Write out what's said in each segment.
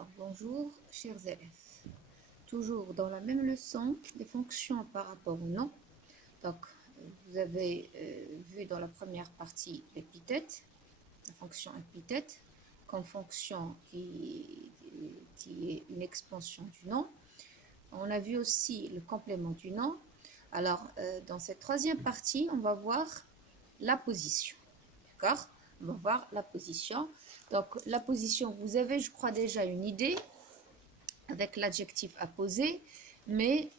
Alors, bonjour, chers élèves. Toujours dans la même leçon, les fonctions par rapport au nom. Donc, vous avez vu dans la première partie l'épithète, la fonction épithète, comme fonction qui est une expansion du nom. On a vu aussi le complément du nom. Alors, dans cette troisième partie, on va voir la position. D'accord ? On va voir la position. Donc, la position, vous avez, je crois, déjà une idée avec l'adjectif apposé, mais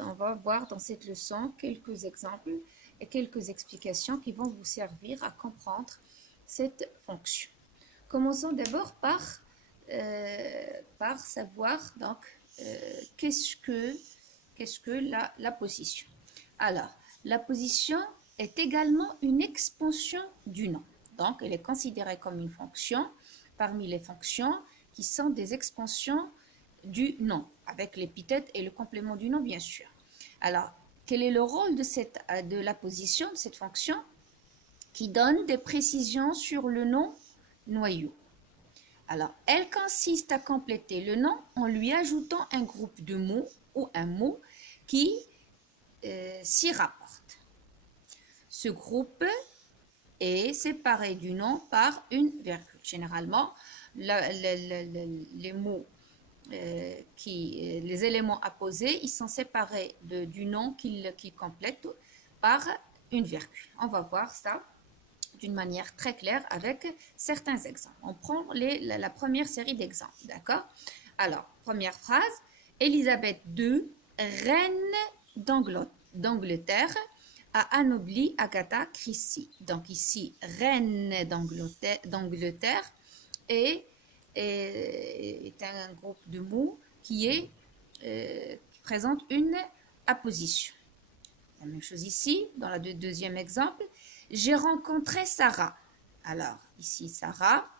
on va voir dans cette leçon quelques exemples et quelques explications qui vont vous servir à comprendre cette fonction. Commençons d'abord par savoir donc qu'est-ce que la position. Alors, la position est également une expansion du nom. Donc, elle est considérée comme une fonction parmi les fonctions qui sont des expansions du nom, avec l'épithète et le complément du nom, bien sûr. Alors, quel est le rôle de la position, de cette fonction qui donne des précisions sur le nom noyau? Alors, elle consiste à compléter le nom en lui ajoutant un groupe de mots ou un mot qui s'y rapporte. Ce groupe est séparé du nom par une virgule. Généralement, les mots les éléments apposés, ils sont séparés du nom qu'ils complètent par une virgule. On va voir ça d'une manière très claire avec certains exemples. On prend la première série d'exemples, d'accord? Alors, première phrase, Élisabeth II, reine d'Angleterre, a anobli Agatha Christie. Donc ici, reine d'Angleterre est un groupe de mots qui présente une apposition. La même chose ici, dans le deuxième exemple, j'ai rencontré Sarah. Alors, ici, Sarah,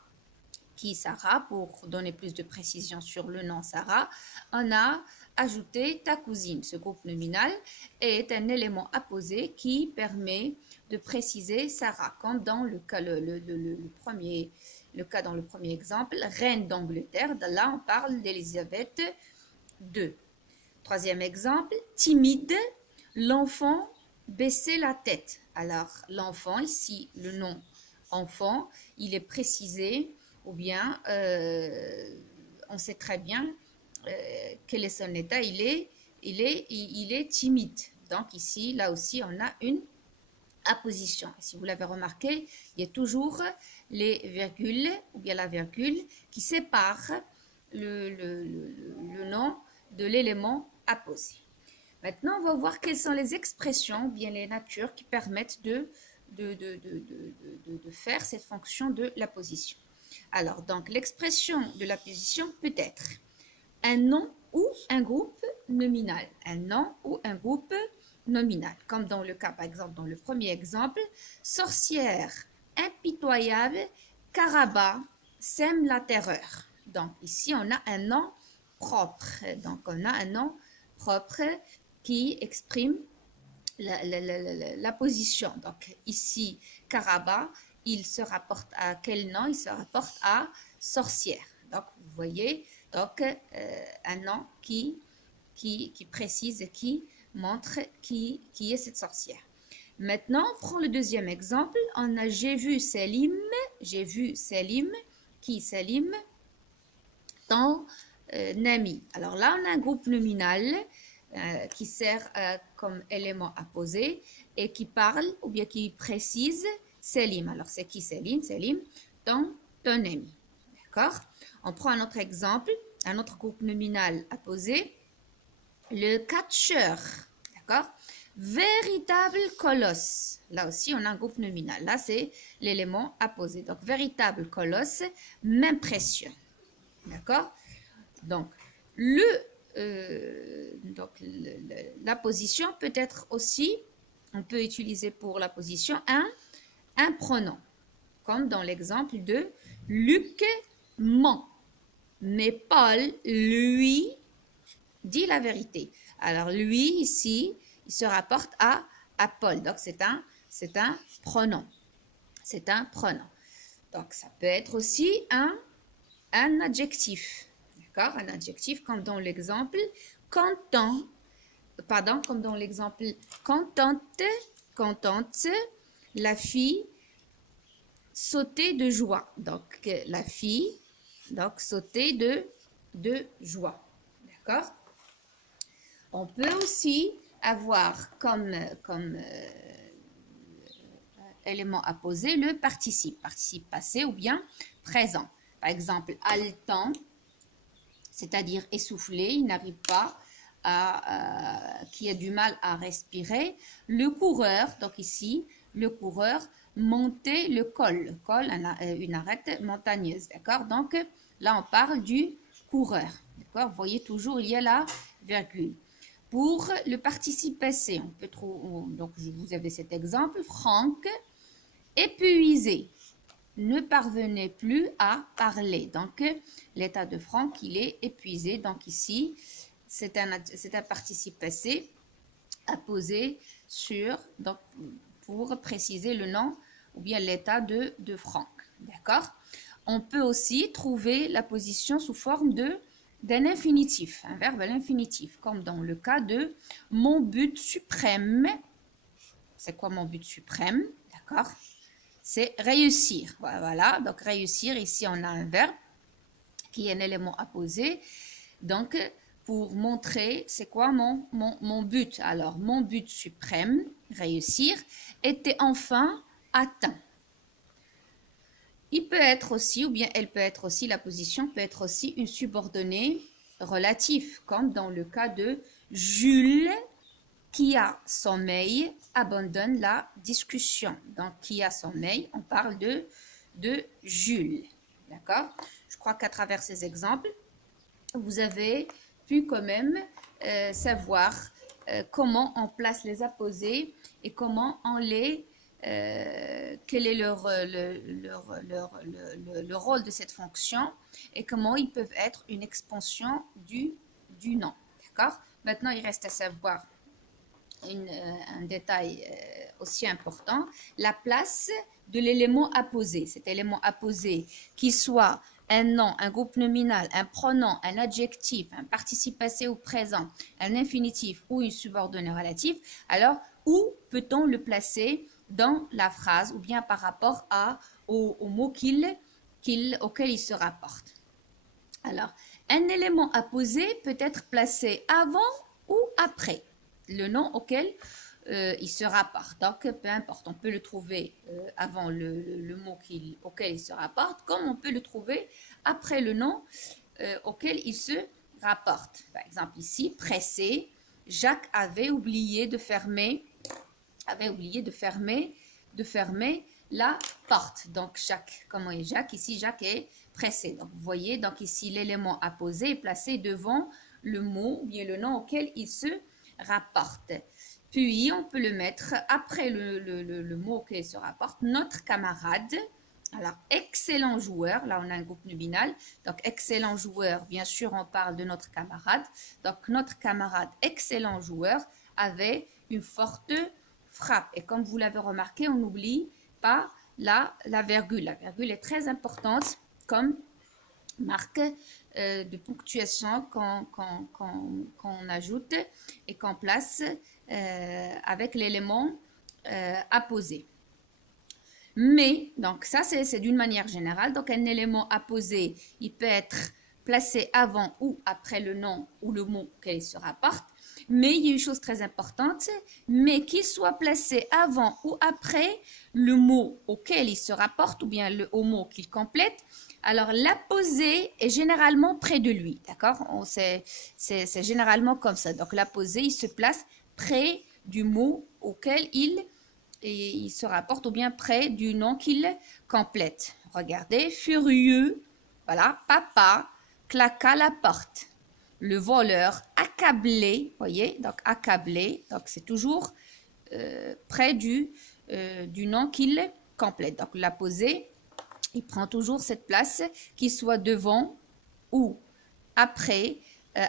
pour donner plus de précision sur le nom Sarah, on a ajouté ta cousine. Ce groupe nominal est un élément apposé qui permet de préciser Sarah, comme dans le cas dans le premier exemple, reine d'Angleterre. Là, on parle d'Élisabeth II. Troisième exemple, timide, l'enfant baissait la tête. Alors, l'enfant, ici, le nom enfant, il est précisé, ou bien on sait très bien quel est son état. Il est timide. Donc, ici, là aussi, on a une apposition. Si vous l'avez remarqué, il y a toujours les virgules ou bien la virgule qui sépare le nom de l'élément apposé. Maintenant, on va voir quelles sont les expressions, bien les natures qui permettent de faire cette fonction de la position. Alors, donc, l'expression de la position peut être un nom ou un groupe nominal. Un nom ou un groupe nominal. Comme dans le cas, par exemple, dans le premier exemple, sorcière impitoyable, Caraba sème la terreur. Donc, ici, on a un nom propre. Donc, on a un nom propre qui exprime la position. Donc, ici, Caraba, il se rapporte à quel nom? Il se rapporte à sorcière. Donc, vous voyez, donc, un nom qui précise et qui montre qui est cette sorcière. Maintenant, on prend le deuxième exemple. On a j'ai vu Selim, qui Selim, ton ami. Alors là, on a un groupe nominal qui sert comme élément apposé et qui parle ou bien qui précise Selim. Alors, c'est qui Selim? Selim, ton ami. D'accord? On prend un autre exemple, un autre groupe nominal apposé. Le catcheur, d'accord? Véritable colosse. Là aussi, on a un groupe nominal. Là, c'est l'élément apposé. Donc, véritable colosse m'impressionne. D'accord? Donc, la position peut être aussi, on peut utiliser pour la position un pronom, comme dans l'exemple de Luc ment, mais Paul, lui, dit la vérité. Alors, lui, ici, il se rapporte à Paul. Donc, c'est un pronom. C'est un pronom. Donc, ça peut être aussi un adjectif. d'accord? Un adjectif comme dans l'exemple content, pardon, comme dans l'exemple contente, contente, la fille sautait de joie. Donc, la fille, donc, sautait de joie, d'accord? On peut aussi avoir comme élément apposé le participe passé ou bien présent. Par exemple, haletant, c'est-à-dire essoufflé, il n'arrive pas qui a du mal à respirer. Le coureur, donc ici, le coureur montait le col, une arête montagneuse, d'accord? Donc là, on parle du coureur, d'accord? Vous voyez toujours, il y a la virgule. Pour le participe passé, on peut trouver, donc vous avez cet exemple, Franck, épuisé, ne parvenait plus à parler. Donc, l'état de Franck, il est épuisé. Donc ici, c'est un participe passé apposé sur, donc, pour préciser le nom ou bien l'état de Franck. D'accord? On peut aussi trouver la position sous forme d'un infinitif, un verbe à l'infinitif, comme dans le cas de mon but suprême. C'est quoi mon but suprême? D'accord? C'est réussir. Voilà, donc réussir, ici on a un verbe qui est un élément apposé. Donc, pour montrer c'est quoi mon but. Alors, mon but suprême, réussir, était enfin atteint. Il peut être aussi, ou bien elle peut être aussi, la position peut être aussi une subordonnée relative, comme dans le cas de Jules qui a sommeil abandonne la discussion. Donc, qui a sommeil, on parle de Jules. D'accord? Je crois qu'à travers ces exemples, vous avez pu quand même savoir comment on place les apposés et comment on les... quel est le rôle de cette fonction et comment ils peuvent être une expansion du nom. D'accord? Maintenant, il reste à savoir un détail aussi important, la place de l'élément apposé. Cet élément apposé qui soit un nom, un groupe nominal, un pronom, un adjectif, un participe passé ou présent, un infinitif ou une subordonnée relative, alors où peut-on le placer dans la phrase ou bien par rapport au mot auquel il se rapporte. Alors, un élément apposé peut être placé avant ou après le nom auquel il se rapporte. Donc, peu importe, on peut le trouver avant le mot auquel il se rapporte, comme on peut le trouver après le nom auquel il se rapporte. Par exemple, ici, pressé, Jacques avait oublié de fermer la porte. Donc, Jacques, comment est Jacques? Ici, Jacques est pressé. Donc, vous voyez, donc ici, l'élément apposé est placé devant le mot ou bien le nom auquel il se rapporte. Puis, on peut le mettre après le mot auquel il se rapporte. Notre camarade, alors, excellent joueur, là, on a un groupe nominal. Donc, excellent joueur, bien sûr, on parle de notre camarade. Donc, notre camarade, excellent joueur, avait une forte frappe. Et comme vous l'avez remarqué, on n'oublie pas la virgule. La virgule est très importante comme marque de ponctuation qu'on ajoute et qu'on place avec l'élément apposé. Mais, donc ça c'est d'une manière générale, donc un élément apposé, il peut être placé avant ou après le nom ou le mot auquel il se rapporte. Mais il y a une chose très importante, mais qu'il soit placé avant ou après le mot auquel il se rapporte ou bien au mot qu'il complète, alors l'apposé est généralement près de lui, d'accord? C'est généralement comme ça. Donc l'apposé, il se place près du mot auquel il se rapporte ou bien près du nom qu'il complète. Regardez, furieux, voilà, papa claqua la porte. Le voleur accablé, voyez, donc accablé, donc c'est toujours près du nom qu'il complète. Donc l'apposé, il prend toujours cette place, qu'il soit devant ou après,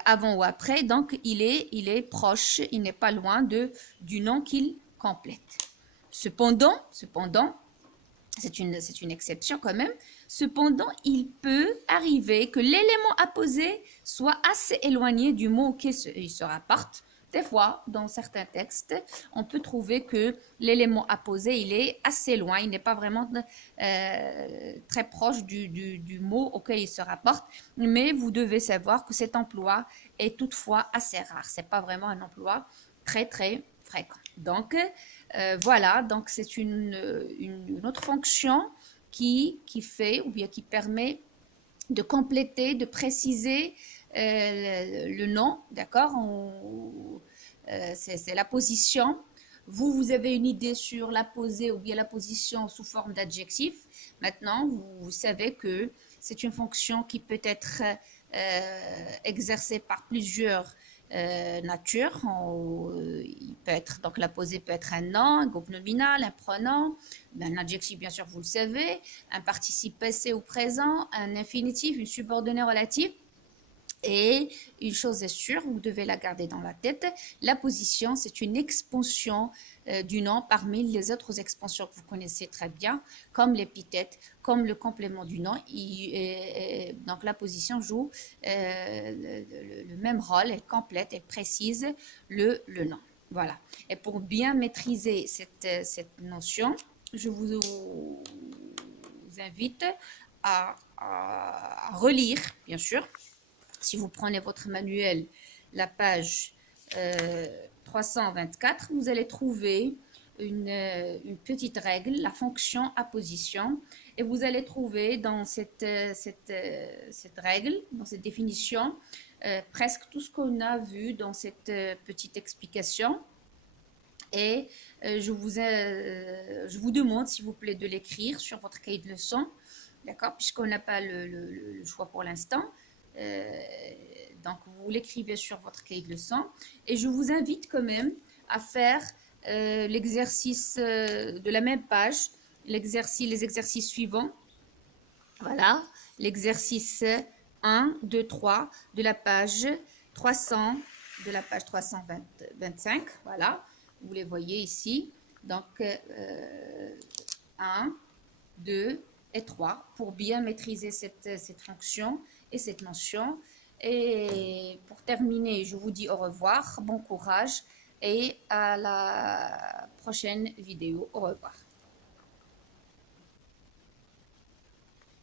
avant ou après, donc il est proche, il n'est pas loin du nom qu'il complète. Cependant, c'est une exception quand même. Cependant, il peut arriver que l'élément apposé soit assez éloigné du mot auquel il se rapporte. Des fois, dans certains textes, on peut trouver que l'élément apposé, il est assez loin, il n'est pas vraiment très proche du mot auquel il se rapporte, mais vous devez savoir que cet emploi est toutefois assez rare. Ce n'est pas vraiment un emploi très fréquent. Donc, voilà, donc c'est une autre fonction qui fait ou bien qui permet de compléter, de préciser le nom, d'accord? C'est la position. Vous avez une idée sur la posée ou bien la position sous forme d'adjectif. Maintenant, vous savez que c'est une fonction qui peut être exercée par plusieurs natures. Il peut être, donc la posée peut être un nom, un groupe nominal, un pronom, un adjectif, bien sûr, vous le savez, un participe passé ou présent, un infinitif, une subordonnée relative. Et une chose est sûre, vous devez la garder dans la tête, la position, c'est une expansion du nom parmi les autres expansions que vous connaissez très bien, comme l'épithète, comme le complément du nom. Donc la position joue le même rôle, elle complète, elle précise le nom. Voilà. Et pour bien maîtriser cette notion, je vous invite à relire, bien sûr. Si vous prenez votre manuel, la page 324, vous allez trouver une petite règle, la fonction apposition, et vous allez trouver dans cette règle, dans cette définition, presque tout ce qu'on a vu dans cette petite explication. Et je vous demande, s'il vous plaît, de l'écrire sur votre cahier de leçon, d'accord, puisqu'on n'a pas le choix pour l'instant. Donc, vous l'écrivez sur votre cahier de leçon. Et je vous invite quand même à faire l'exercice de la même page, les exercices suivants. Voilà, l'exercice 1, 2, 3 de la page 325. Voilà, vous les voyez ici. Donc, 1, 2 et 3 pour bien maîtriser cette fonction et cette notion. Et pour terminer, je vous dis au revoir, bon courage et à la prochaine vidéo. Au revoir.